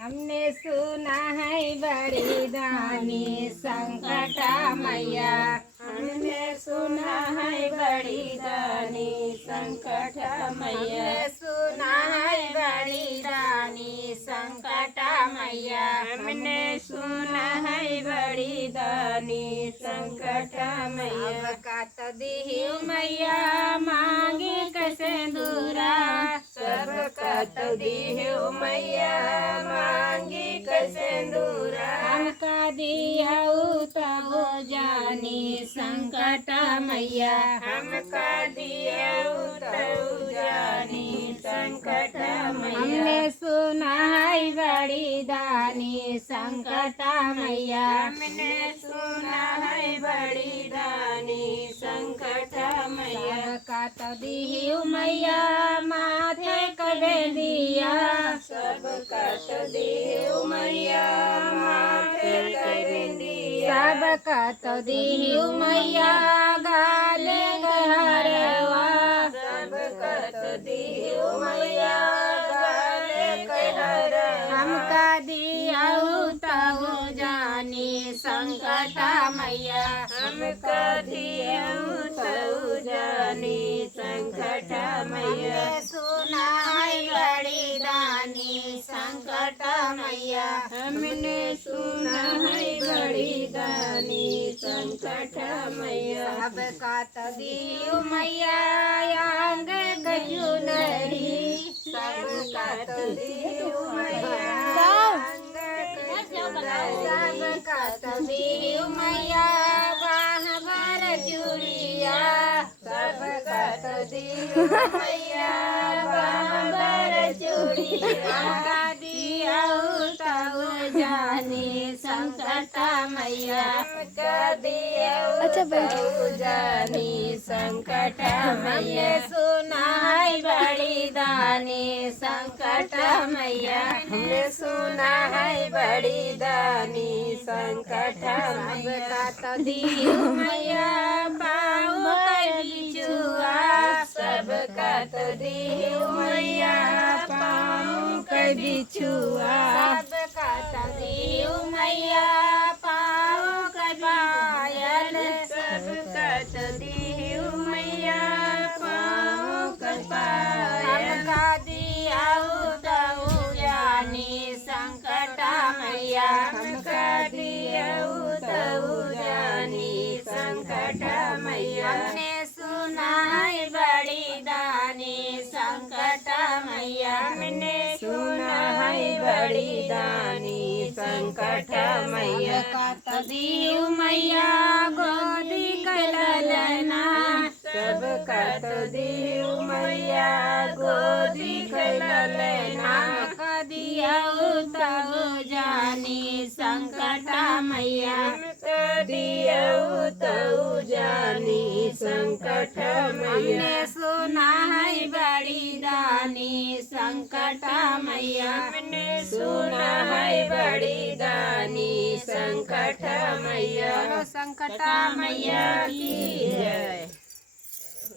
हमने सुना है बड़ी दानी संकट मैया। हमने सुना है बड़ी दानी संकट मैया। हमने सुना है बड़ी दानी संकट मैया। हमने सुना है बड़ी दानी संकट मैया। अब काट दी मैया मांगे कैसे दूरा। सब काट दी मैया मांगी कैसे दूरा। हमका दिया तब जानी संकट मैया। हमका दिया तो जानी संकट मैया। हमने सुना है बड़ी दानी संकट मैया। हमने सुना है बड़ी दानी संकट मैया। सब काट दी मैया माथे कबे दिया। सब काट दी मैया माथे कर दिया। सब काट दी मैया गाले गहरवा। सब काट दी मैया गाले कहरा। हमका दिया तब जानी संकट मैया। हमका दिया तो जानी संकट मैया। हमने सुना है बड़ी दानी संकट मैया। हमने सुना है बड़ी दानी संकट मैया। सब काट दी मैया अंग कचुनरी। सब काट दी मैया सब काट दी मैया बाह भर चूड़िया। सब काट दी मैया बाबर चूड़िया। हमका दिया तब जानी संकट मैया। हमका दिया तो जानी संकट मैया। हमने सुना है बड़ी दानी संकट मैया। हमने सुना है बड़ी दानी संकट सब मैया। काट दी मैया पाँव कर बिछुआ। सब काट दी मैया पाँव के बिछुआ। सब काट दी मैया पाँव कर पायल। सब काट दी मैया पाँव के पायल। हमका दिया तब जानी संकट मैया। हमका दिया तो जानी संकट मैया। हमने सुना है बड़ी दानी संकट मैया। हमने सुना है बड़ी दानी संकट मैया। काट दी मैया गोदी कललना। सब काट दी मैया गोदी खेलना। हमका दिया तब जानी संकट मैया। हमका दिया तो जानी संकट मैया। हमने सुना है बड़ी दानी संकट मैया। हमने सुना है बड़ी दानी संकट मैया। संकट मैया मैया की जय।